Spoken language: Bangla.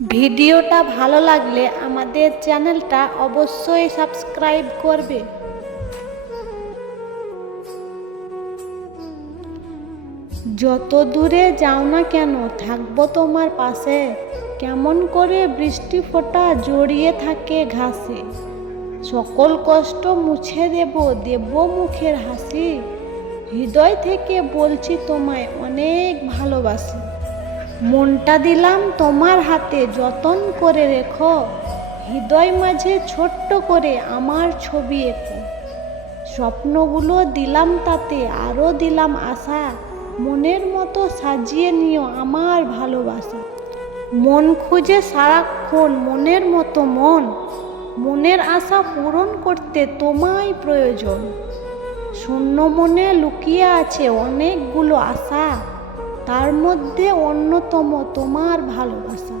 ভিডিওটা ভালো লাগলে আমাদের চ্যানেলটা অবশ্যই সাবস্ক্রাইব করবে। যত দূরে যাও না কেন থাকবো তোমার পাশে, কেমন করে বৃষ্টি ফোঁটা জড়িয়ে থাকে ঘাসে। সকল কষ্ট মুছে দেব, দেব মুখের হাসি। হৃদয় থেকে বলছি তোমায় অনেক ভালোবাসি। মনটা দিলাম তোমার হাতে, যতন করে রেখো। হৃদয় মাঝে ছোট্ট করে আমার ছবি এঁকো। স্বপ্নগুলো দিলাম তাতে, আরও দিলাম আশা। মনের মতো সাজিয়ে নিও আমার ভালোবাসা। মন খুঁজে সারাক্ষণ মনের মতো মন, মনের আশা পূরণ করতে তোমায় প্রয়োজন। শূন্য মনে লুকিয়ে আছে অনেকগুলো আশা, তার মধ্যে অন্যতম তোমার ভালোবাসা।